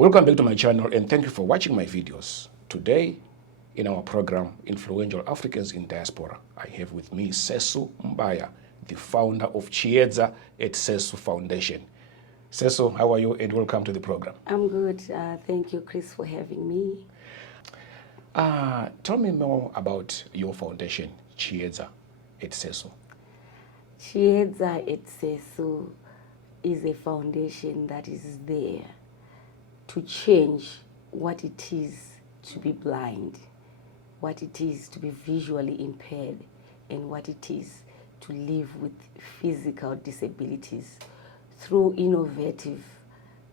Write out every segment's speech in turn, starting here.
Welcome back to my channel and thank you for watching my videos. Today, in our program, Influential Africans in Diaspora, I have with me Sesu Mbaya, the founder of Chiedza at Sesu Foundation. Sesu, how are you and welcome to the program? I'm good. Thank you, Chris, for having me. Tell me more about your foundation, Chiedza at Sesu. Chiedza at Sesu is a foundation that is there to change what it is to be blind, what it is to be visually impaired, and what it is to live with physical disabilities through innovative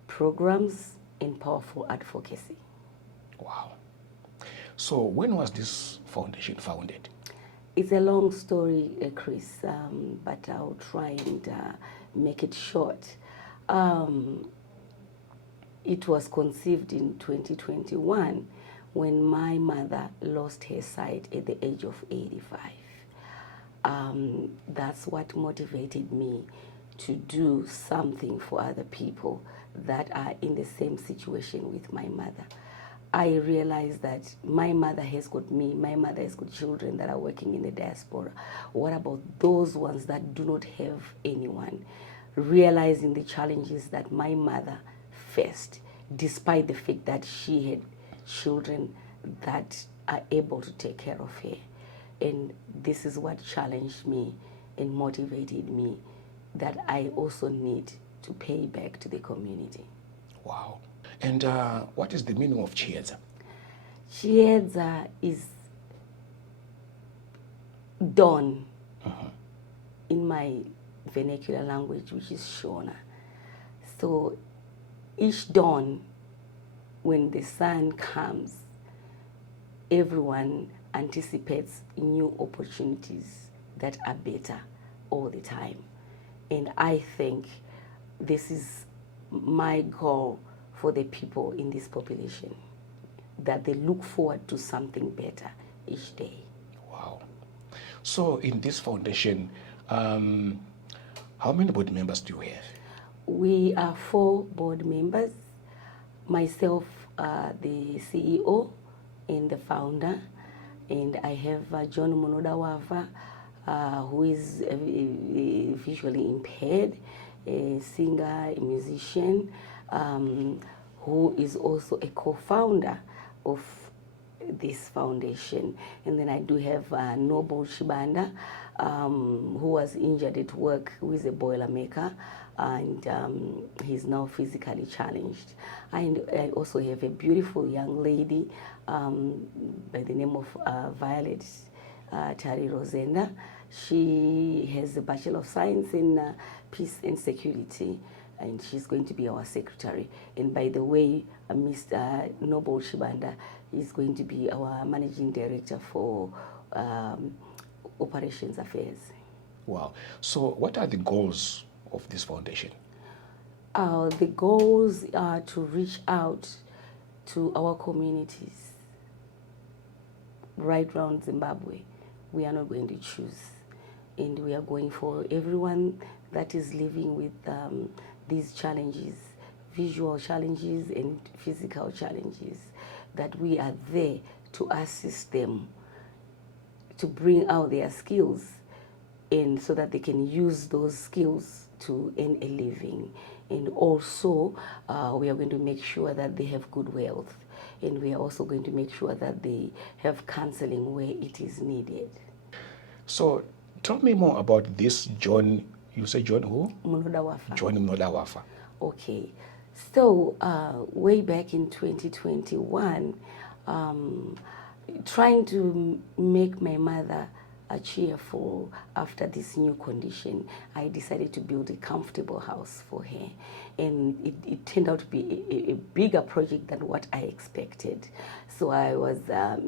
programs and powerful advocacy. Wow. So when was this foundation founded? It's a long story, Chris, but I'll try and make it short. It was conceived in 2021 when my mother lost her sight at the age of 85. That's what motivated me to do something for other people that are in the same situation with my mother. I realized that my mother has got me, my mother has got children that are working in the diaspora. What about those ones that do not have anyone? Realizing the challenges that my mother faced, despite the fact that she had children that are able to take care of her. And this is what challenged me and motivated me, that I also need to pay back to the community. Wow. And what is the meaning of Chiedza? Chiedza is dawn in my vernacular language, which is Shona. So each dawn, when the sun comes, everyone anticipates new opportunities that are better all the time. And I think this is my goal for the people in this population, that they look forward to something better each day. Wow. So in this foundation, how many board members do you have? We are 4 board members, myself, the CEO and the founder, and I have John Munodawava, who is visually impaired, a singer, a musician, who is also a co-founder of this foundation. And then I do have Noble Shibanda, who was injured at work, who is a boiler maker, and he's now physically challenged. And I also have a beautiful young lady by the name of Violet Tari Rosenda. She has a Bachelor of Science in Peace and Security, and she's going to be our secretary. And by the way, Mr. Noble Shibanda is going to be our managing director for operations affairs. Wow. So what are the goals of this foundation? The goals are to reach out to our communities right around Zimbabwe. We are not going to choose, and we are going for everyone that is living with these challenges, visual challenges and physical challenges, that we are there to assist them to bring out their skills, and so that they can use those skills to earn a living. And also we are going to make sure that they have good wealth, and we are also going to make sure that they have counseling where it is needed. So tell me more about this John. You say John who? Munodawafa. John Munodawafa. Okay. So way back in 2021, trying to make my mother cheerful after this new condition, I decided to build a comfortable house for her. And it turned out to be a bigger project than what I expected. So I was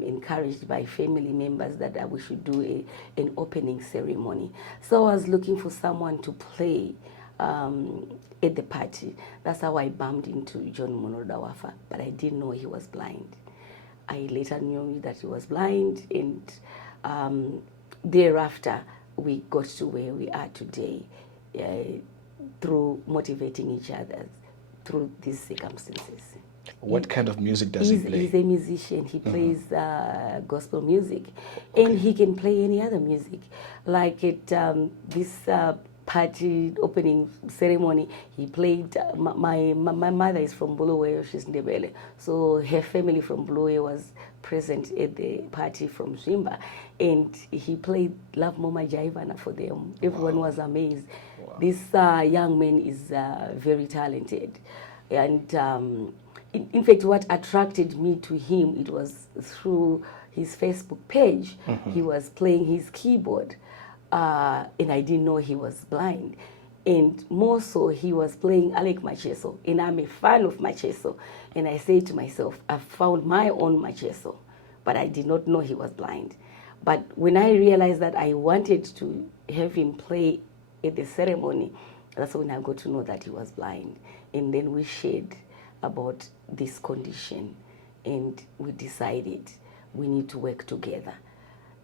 encouraged by family members that we should do an opening ceremony. So I was looking for someone to play at the party. That's how I bumped into John Munodawafa, but I didn't know he was blind. I later knew that he was blind, and thereafter we got to where we are today through motivating each other through these circumstances. What kind of music does he play? He's a musician. He plays gospel music, and he can play any other music. Like at this party opening ceremony, he played. My mother is from Bulawayo. She's Ndebele, so her family from Bulawayo was present at the party from Zimba, and he played Love Mama Jaivana for them. Everyone was amazed. This young man is very talented, and in fact, what attracted me to him, it was through his Facebook page. He was playing his keyboard, and I didn't know he was blind. And more so, he was playing Alec Macheso, and I'm a fan of Macheso. And I say to myself, I found my own Macheso, but I did not know he was blind. But when I realized that I wanted to have him play at the ceremony, that's when I got to know that he was blind. And then we shared about this condition, and we decided we need to work together.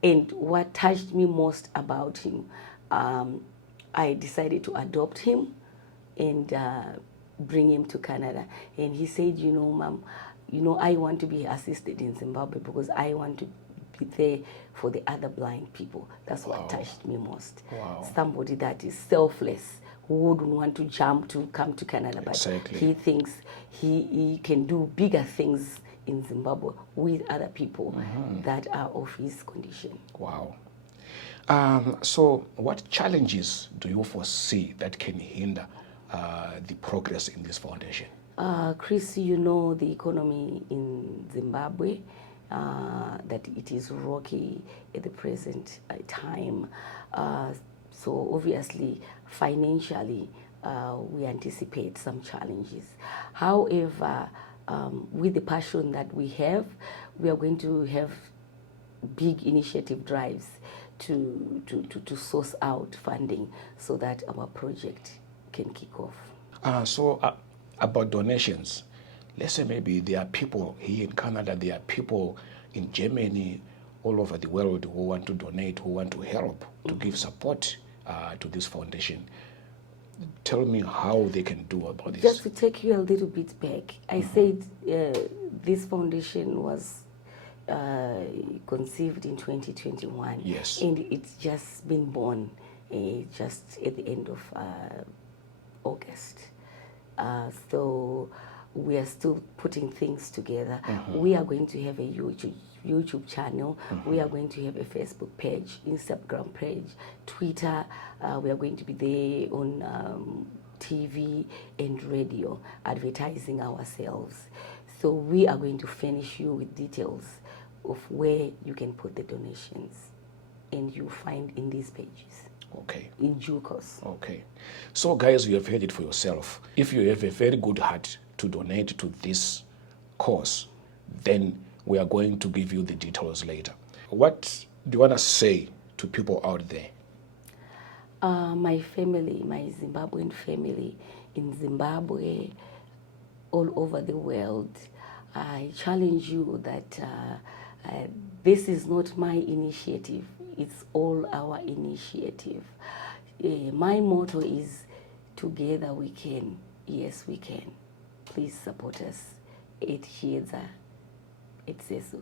And what touched me most about him, I decided to adopt him and bring him to Canada. And he said, you know, Mom, you know, I want to be assisted in Zimbabwe because I want to be there for the other blind people. That's what touched me most. Somebody that is selfless, who wouldn't want to jump to come to Canada, but he thinks he can do bigger things in Zimbabwe with other people that are of his condition. Wow. So what challenges do you foresee that can hinder the progress in this foundation? Chris, you know the economy in Zimbabwe, that it is rocky at the present time. So obviously, financially, we anticipate some challenges. However, with the passion that we have, we are going to have big initiative drives to source out funding so that our project can kick off. So about donations, let's say maybe there are people here in Canada, there are people in Germany, all over the world who want to donate, who want to help, to give support to this foundation. Tell me how they can do about this. Just to take you a little bit back, I said this foundation was conceived in 2021. Yes. And it's just been born just at the end of August. So we are still putting things together. We are going to have a YouTube channel. We are going to have a Facebook page, Instagram page, Twitter. We are going to be there on TV and radio, advertising ourselves. So we are going to furnish you with details of where you can put the donations, and you find in these pages. Okay. In due course. Okay. So guys, you have heard it for yourself. If you have a very good heart to donate to this cause, then we are going to give you the details later. What do you want to say to people out there? My family, my Zimbabwean family in Zimbabwe, all over the world, I challenge you that this is not my initiative. It's all our initiative. My motto is, together we can. Yes, we can. Please support us at Chiedza, at Sesu.